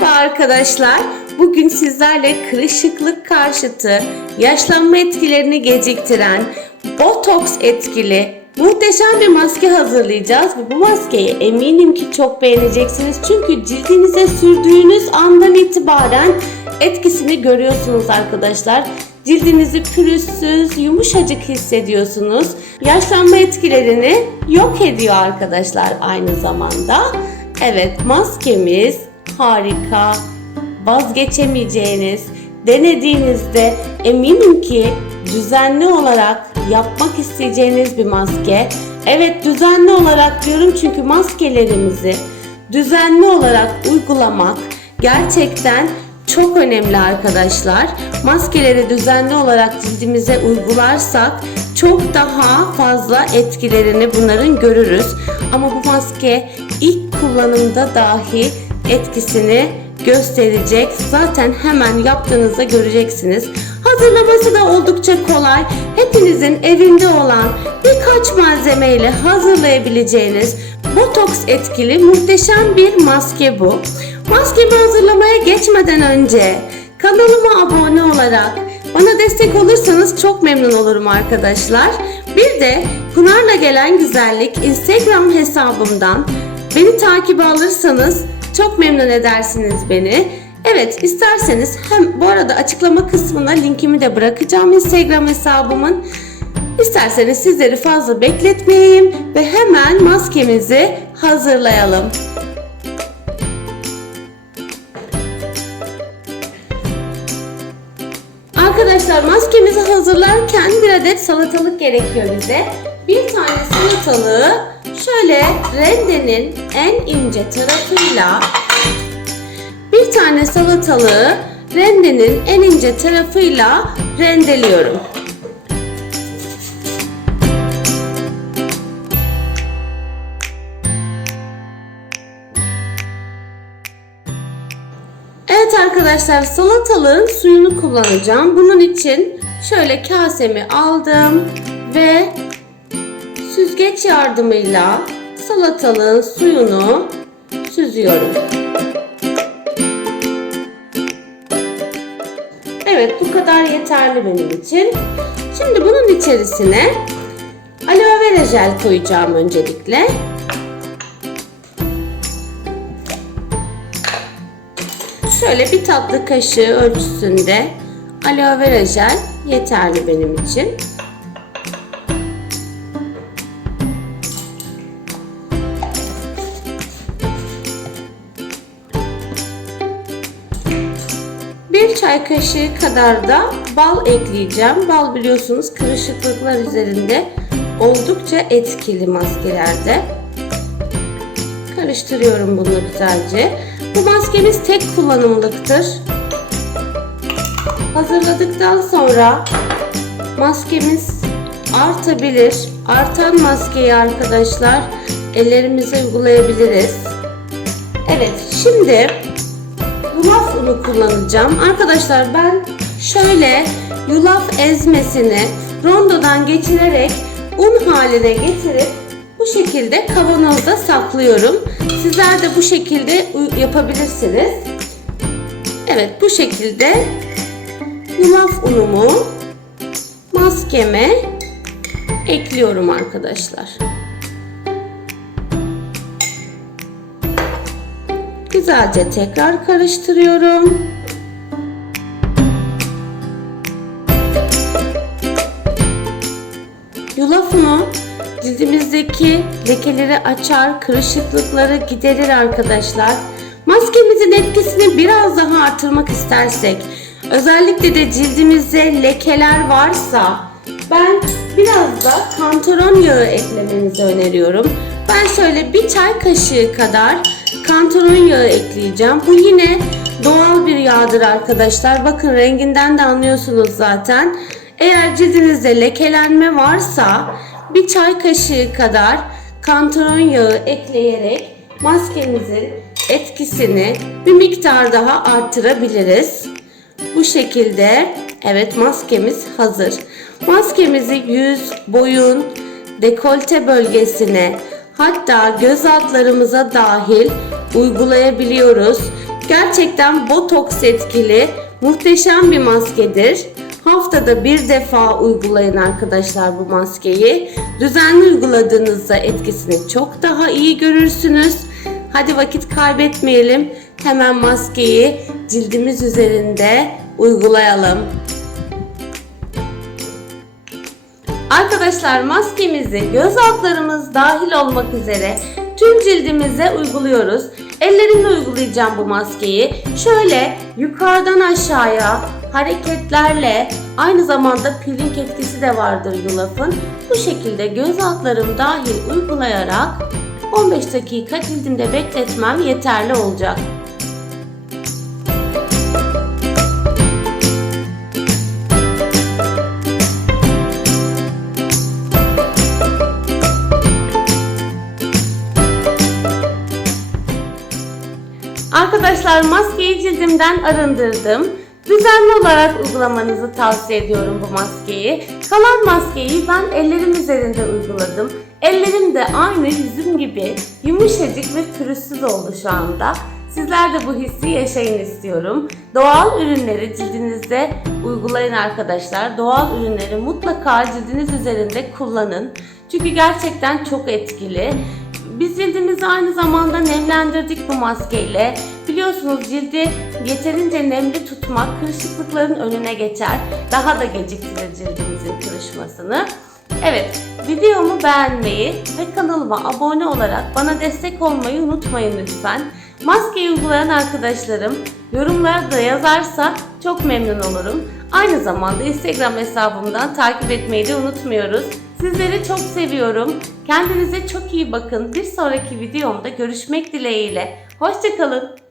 Merhaba arkadaşlar. Bugün sizlerle kırışıklık karşıtı, yaşlanma etkilerini geciktiren, botoks etkili muhteşem bir maske hazırlayacağız. Ve bu maskeyi eminim ki çok beğeneceksiniz. Çünkü cildinize sürdüğünüz andan itibaren etkisini görüyorsunuz arkadaşlar. Cildinizi pürüzsüz, yumuşacık hissediyorsunuz. Yaşlanma etkilerini yok ediyor arkadaşlar aynı zamanda. Evet maskemiz harika, vazgeçemeyeceğiniz, denediğinizde eminim ki düzenli olarak yapmak isteyeceğiniz bir maske. Evet düzenli olarak diyorum çünkü maskelerimizi düzenli olarak uygulamak gerçekten çok önemli arkadaşlar. Maskeleri düzenli olarak cildimize uygularsak çok daha fazla etkilerini bunların görürüz. Ama bu maske ilk kullanımda dahi etkisini gösterecek. Zaten hemen yaptığınızda göreceksiniz. Hazırlaması da oldukça kolay. Hepinizin evinde olan birkaç malzemeyle hazırlayabileceğiniz botoks etkili muhteşem bir maske bu. Maskemi hazırlamaya geçmeden önce kanalıma abone olarak bana destek olursanız çok memnun olurum arkadaşlar. Bir de Pınar'la gelen güzellik Instagram hesabımdan beni takibe alırsanız çok memnun edersiniz beni. Evet isterseniz hem bu arada açıklama kısmına linkimi de bırakacağım Instagram hesabımın. İsterseniz sizleri fazla bekletmeyeyim ve hemen maskemizi hazırlayalım. Arkadaşlar maskemizi hazırlarken bir adet salatalık gerekiyor bize. Bir tane salatalığı şöyle rendenin en ince tarafıyla bir tane salatalığı rendenin en ince tarafıyla rendeliyorum. Arkadaşlar salatalığın suyunu kullanacağım. Bunun için şöyle kasemi aldım ve süzgeç yardımıyla salatalığın suyunu süzüyorum. Evet bu kadar yeterli benim için. Şimdi bunun içerisine aloe vera jel koyacağım öncelikle. Şöyle bir tatlı kaşığı ölçüsünde aloe vera jel yeterli benim için. Bir çay kaşığı kadar da bal ekleyeceğim. Bal biliyorsunuz kırışıklıklar üzerinde oldukça etkili maskelerde. Karıştırıyorum bunu güzelce. Bu maskemiz tek kullanımlıktır. Hazırladıktan sonra maskemiz artabilir. Artan maskeyi arkadaşlar ellerimize uygulayabiliriz. Evet şimdi yulaf unu kullanacağım. Arkadaşlar ben şöyle yulaf ezmesini rondodan geçirerek un haline getirip bu şekilde kavanozda saklıyorum. Sizler de bu şekilde yapabilirsiniz. Evet bu şekilde yulaf unumu maskeme ekliyorum arkadaşlar. Güzelce tekrar karıştırıyorum. Yulaf unu cildimizdeki lekeleri açar, kırışıklıkları giderir arkadaşlar. Maskemizin etkisini biraz daha artırmak istersek, özellikle de cildimizde lekeler varsa ben biraz da kantaron yağı eklemenizi öneriyorum. Ben şöyle bir çay kaşığı kadar kantaron yağı ekleyeceğim. Bu yine doğal bir yağdır arkadaşlar. Bakın renginden de anlıyorsunuz zaten. Eğer cildinizde lekelenme varsa bir çay kaşığı kadar kantaron yağı ekleyerek maskemizin etkisini bir miktar daha arttırabiliriz. Bu şekilde evet maskemiz hazır. Maskemizi yüz, boyun, dekolte bölgesine hatta göz altlarımıza dahil uygulayabiliyoruz. Gerçekten botoks etkili, muhteşem bir maskedir. Haftada bir defa uygulayın arkadaşlar bu maskeyi. Düzenli uyguladığınızda etkisini çok daha iyi görürsünüz. Hadi vakit kaybetmeyelim. Hemen maskeyi cildimiz üzerinde uygulayalım. Arkadaşlar maskemizi göz altlarımız dahil olmak üzere tüm cildimize uyguluyoruz. Ellerimle uygulayacağım bu maskeyi. Şöyle yukarıdan aşağıya hareketlerle aynı zamanda peeling etkisi de vardır yulafın. Bu şekilde göz altlarım dahil uygulayarak 15 dakika cildimde bekletmem yeterli olacak. Arkadaşlar maskeyi cildimden arındırdım. Düzenli olarak uygulamanızı tavsiye ediyorum bu maskeyi. Kalan maskeyi ben ellerim üzerinde uyguladım. Ellerim de aynı yüzüm gibi yumuşacık ve pürüzsüz oldu şu anda. Sizler de bu hissi yaşayın istiyorum. Doğal ürünleri cildinizde uygulayın arkadaşlar. Doğal ürünleri mutlaka cildiniz üzerinde kullanın. Çünkü gerçekten çok etkili. Biz cildimizi aynı zamanda nemlendirdik bu maskeyle. Biliyorsunuz cildi yeterince nemli tutmak kırışıklıkların önüne geçer. Daha da geciktirir cildimizin kırışmasını. Evet, videomu beğenmeyi ve kanalıma abone olarak bana destek olmayı unutmayın lütfen. Maskeyi uygulayan arkadaşlarım yorumlarda yazarsa çok memnun olurum. Aynı zamanda Instagram hesabımdan takip etmeyi de unutmuyoruz. Sizleri çok seviyorum. Kendinize çok iyi bakın. Bir sonraki videomda görüşmek dileğiyle. Hoşçakalın.